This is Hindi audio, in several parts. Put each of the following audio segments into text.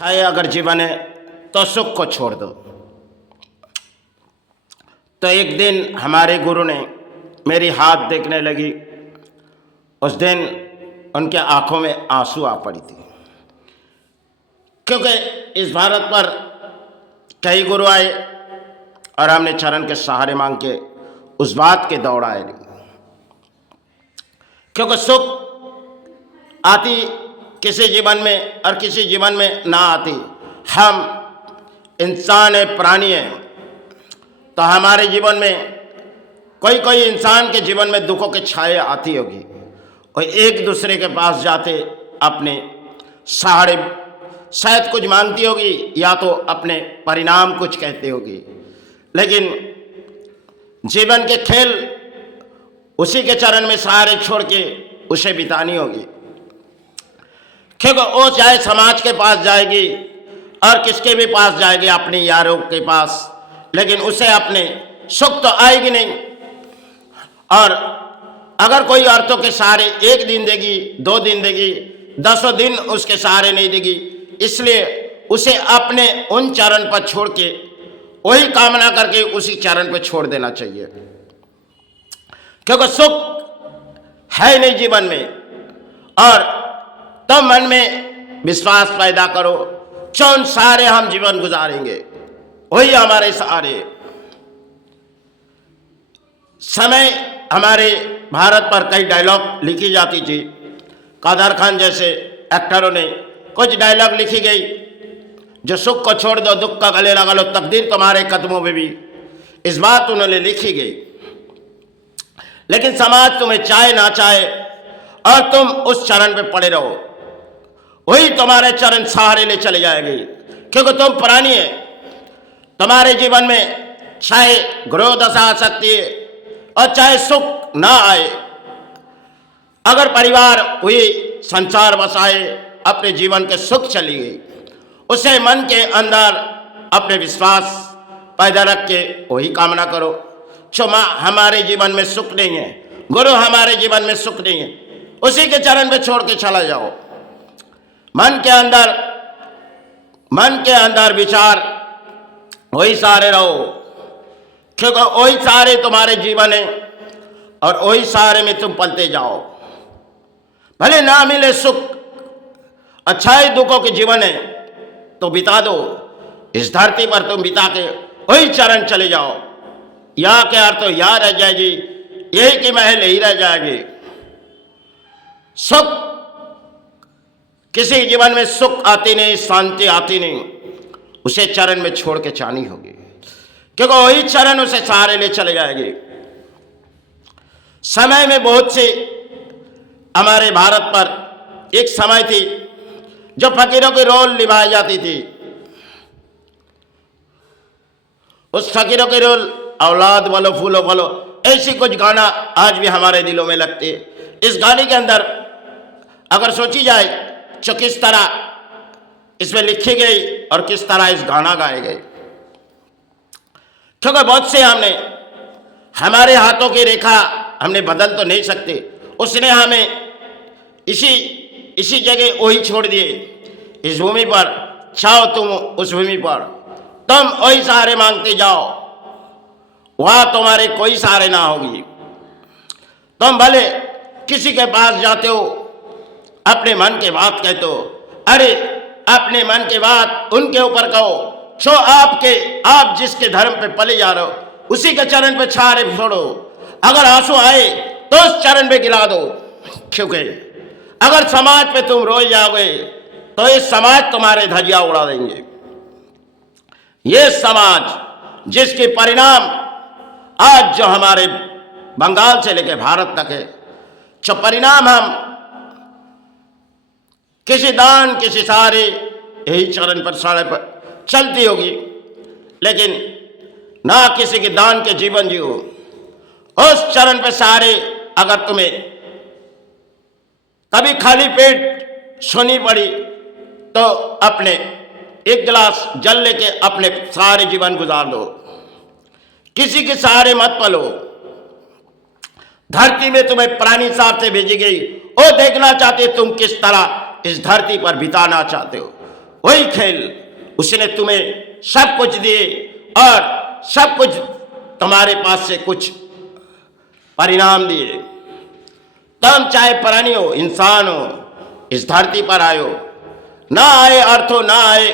है अगर जीवन है तो सुख को छोड़ दो। तो एक दिन हमारे गुरु ने मेरी हाथ देखने लगी। उस दिन उनके आंखों में आंसू आ पड़ी थी, क्योंकि इस भारत पर कई गुरु आए और हमने चरण के सहारे मांग के उस बात के दौड़ आए नहीं। क्योंकि सुख आती किसी जीवन में और किसी जीवन में ना आती। हम इंसान है, प्राणी है, तो हमारे जीवन में कोई कोई इंसान के जीवन में दुखों की छाया आती होगी और एक दूसरे के पास जाते अपने सहारे शायद कुछ मांगती होगी या तो अपने परिणाम कुछ कहती होगी, लेकिन जीवन के खेल उसी के चरण में सहारे छोड़ के उसे बितानी होगी। क्योंकि वो चाहे समाज के पास जाएगी और किसके भी पास जाएगी, अपने यारों के पास, लेकिन उसे अपने सुख तो आएगी नहीं। और अगर कोई औरतों के सहारे एक दिन देगी, 2 दिन देगी, 10 दिन उसके सहारे नहीं देगी, इसलिए उसे अपने उन चरण पर छोड़ के वही कामना करके उसी चरण पर छोड़ देना चाहिए। क्योंकि सुख है नहीं जीवन में। और तब मन में विश्वास पैदा करो, कौन सहारे हम जीवन गुजारेंगे, वही हमारे सहारे। समय हमारे भारत पर कई डायलॉग लिखी जाती थी। कादर खान जैसे एक्टरों ने कुछ डायलॉग लिखी गई, जो सुख को छोड़ दो, दुख का गले लगा लो, तकदीर तुम्हारे कदमों में भी, इस बात उन्होंने लिखी गई। लेकिन समाज तुम्हें चाहे ना चाहे और तुम उस चरण पे पड़े रहो, वही तुम्हारे चरण सहारे ले चले जाएगी। क्योंकि तुम प्राणी है, तुम्हारे जीवन में चाहे ग्रह दशा आ सकती है और चाहे सुख ना आए। अगर परिवार हुई, संसार बसाए, अपने जीवन के सुख चली गई, उसे मन के अंदर अपने विश्वास पैदा रख के वही कामना करो। क्षमा हमारे जीवन में सुख नहीं है, गुरु हमारे जीवन में सुख नहीं है, उसी के चरण पे छोड़ के चला जाओ। मन के अंदर विचार वही सहारे रहो, क्योंकि वही सहारे तुम्हारे जीवन है और वही सहारे में तुम पलते जाओ। भले ना मिले सुख, अच्छाई दुखों के जीवन है तो बिता दो, इस धरती पर तुम बिता के वही चरण चले जाओ। या के अर्थ तो या रह जाएगी, यही की महल यही रह जाएगी। सुख किसी जीवन में सुख आती नहीं, शांति आती नहीं, उसे चरण में छोड़ के जानी होगी, क्योंकि वही चरण उसे सहारे ले चले जाएगी। समय में बहुत से हमारे भारत पर एक समय थी जो फकीरों की रोल निभाई जाती थी। उस फकीरों के रोल औलाद वालो फूलो वालो, ऐसी कुछ गाना आज भी हमारे दिलों में लगते। इस गाने के अंदर अगर सोची जाए तो किस तरह इसमें लिखी गई और किस तरह इस गाना गाए गए। क्योंकि बहुत से हमने हमारे हाथों की रेखा हमने बदल तो नहीं सकते, उसने हमें इसी जगह वही छोड़ दिए। इस भूमि पर चाहो तुम उस भूमि पर, तुम वही सहारे मांगते जाओ, वहां तुम्हारे कोई सहारे ना होगी। तुम भले किसी के पास जाते हो, अपने मन की बात कहते हो, अरे अपने मन की बात उनके ऊपर कहो, जो आप जिसके धर्म पे पले जा रहे हो उसी के चरण पे छारे छोड़ो। अगर आंसू आए तो उस चरण पे गिरा दो, क्योंकि अगर समाज पे तुम रोए जाओगे तो ये समाज तुम्हारे धजिया उड़ा देंगे। ये समाज जिसके परिणाम आज जो हमारे बंगाल से लेकर भारत तक है, जो परिणाम हम किसी दान किसी सहारे यही चरण पर सारे पर चलती होगी, लेकिन ना किसी के दान के जीवन जियो। उस चरण पर सहारे अगर तुम्हें कभी खाली पेट सोनी पड़ी तो अपने एक गिलास जल लेके अपने सारे जीवन गुजार दो। किसी के सहारे मत पलो। धरती में तुम्हें प्राणी साथ से भेजी गई, वो देखना चाहते तुम किस तरह इस धरती पर बिताना चाहते हो, वही खेल, उसने तुम्हें सब कुछ दिए और सब कुछ तुम्हारे पास से कुछ परिणाम दिए। तुम चाहे प्राणी हो, इंसान हो, इस धरती पर आए हो, ना आए अर्थ हो, ना आए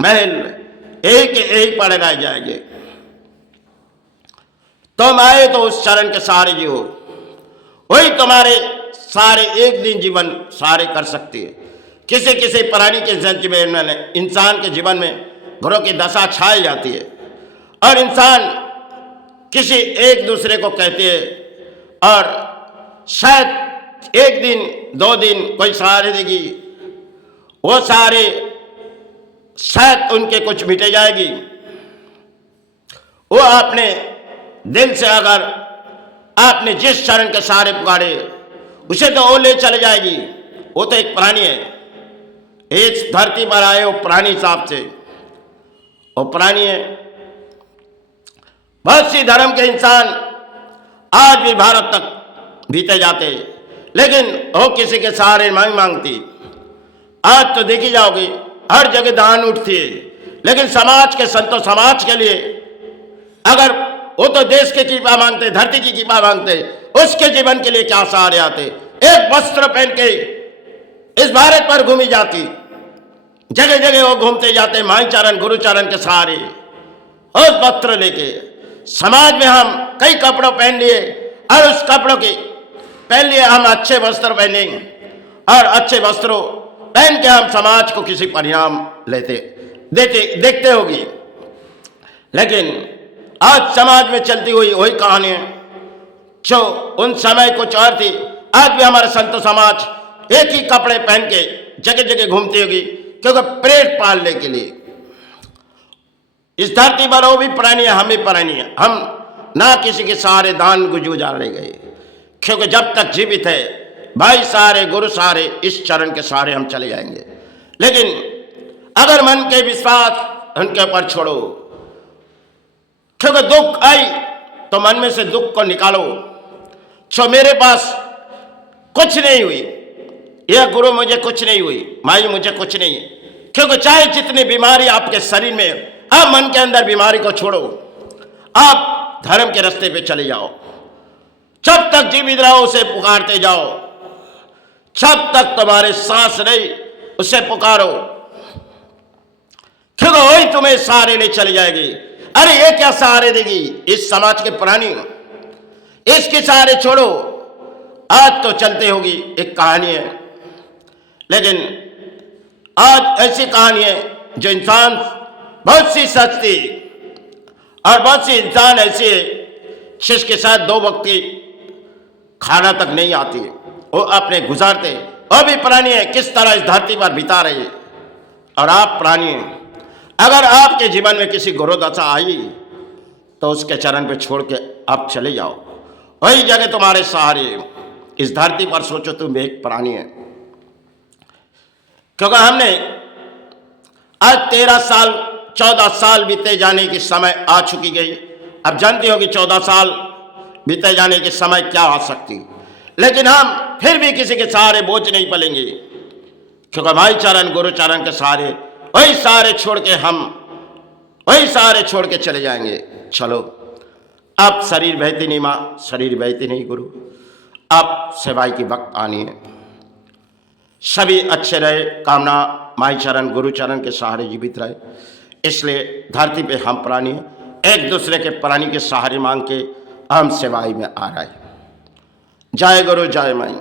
महल, एक पड़े रह जाएंगे। तुम आए तो उस चरण के सहारे जी हो, वही तुम्हारे सारे एक दिन जीवन सारे कर सकती है। किसी किसी प्राणी के जीवन में, इंसान के जीवन में घरों की दशा छाई जाती है और इंसान किसी एक दूसरे को कहते हैं और शायद एक दिन दो दिन कोई सहारे देगी, वो सारे शायद उनके कुछ मिटे जाएगी। वो अपने दिल से अगर आपने जिस चरण के सहारे पुकारे उसे तो वो ले चले जाएगी। वो तो एक प्राणी है, इस धरती पर आए वो प्राणी हिसाब से वो प्राणी है। बहुत सी धर्म के इंसान आज भी भारत तक बीते जाते, लेकिन वो किसी के सहारे नहीं मांगती। आज तो देखी जाओगी हर जगह दान उठती है, लेकिन समाज के संतों, समाज के लिए अगर वो तो देश की कृपा मांगते, धरती की कृपा मांगते, उसके जीवन के लिए क्या सहारे आते। एक वस्त्र पहन के इस भारत पर घूमी जाती, जगह जगह वो घूमते जाते माई चरण गुरुचरण के सहारे, उस वस्त्र लेके। समाज में हम कई कपड़ों पहन लिए और उस कपड़ों के पहन लिए हम अच्छे वस्त्र पहनेंगे और अच्छे वस्त्रों पहन के हम समाज को किसी परिणाम देखते होगी। लेकिन आज समाज में चलती हुई वही कहानी है जो उन समय कुछ और थी। आज भी हमारे संत समाज एक ही कपड़े पहन के जगह जगह घूमती होगी, क्योंकि पेट पालने के लिए। इस धरती पर वो भी प्राणी है, हम भी प्राणी है। हम ना किसी के सहारे दान गुजारने गए, क्योंकि जब तक जीवित है भाई सहारे गुरु सहारे इस चरण के सहारे हम चले जाएंगे। लेकिन अगर मन के विश्वास उनके ऊपर छोड़ो, क्योंकि दुख आई तो मन में से दुख को निकालो। छो मेरे पास कुछ नहीं हुई, यह गुरु मुझे कुछ नहीं हुई, माई मुझे कुछ नहीं है, क्योंकि चाहे जितनी बीमारी आपके शरीर में, आप मन के अंदर बीमारी को छोड़ो, आप धर्म के रास्ते पे चले जाओ। जब तक जीवित रहो उसे पुकारते जाओ, जब तक तुम्हारे सांस नहीं उसे पुकारो, क्योंकि वही तुम्हें सहारे ले चली जाएगी। अरे ये क्या सहारे देगी, इस समाज के प्राणी, इसके सहारे छोड़ो। आज तो चलते होगी एक कहानी है, लेकिन आज ऐसी कहानी है जो इंसान बहुत सी सच थी और बहुत सी इंसान ऐसी है जिसके साथ दो वक्त की खाना तक नहीं आती, वो अपने गुजारते, वो भी प्राणी है, किस तरह इस धरती पर बिता रही है। और आप प्राणी हैं, अगर आपके जीवन में किसी गुरुदशा आई तो उसके चरण पे छोड़ के आप चले जाओ, वही जगह तुम्हारे सहारे। इस धरती पर सोचो तुम एक प्राणी है, क्योंकि हमने आज 13 साल 14 साल बीते जाने की समय आ चुकी गई। अब जानती होगी 14 साल बीते जाने के समय क्या आ सकती, लेकिन हम फिर भी किसी के सहारे बोझ नहीं पलेंगे, क्योंकि भाई चरण गुरु चरण के सहारे, वही सहारे छोड़ के हम वही सहारे छोड़ के चले जाएंगे। चलो अब शरीर बहती नहीं माँ, शरीर बहती नहीं गुरु, अब सेवाई की वक्त आनी है। सभी अच्छे रहे, कामना माई चरण गुरु चरण के सहारे जीवित रहे। इसलिए धरती पे हम प्राणी हैं, एक दूसरे के प्राणी के सहारे मांग के हम सेवाई में आ रहे हैं। जय गुरु जय माई।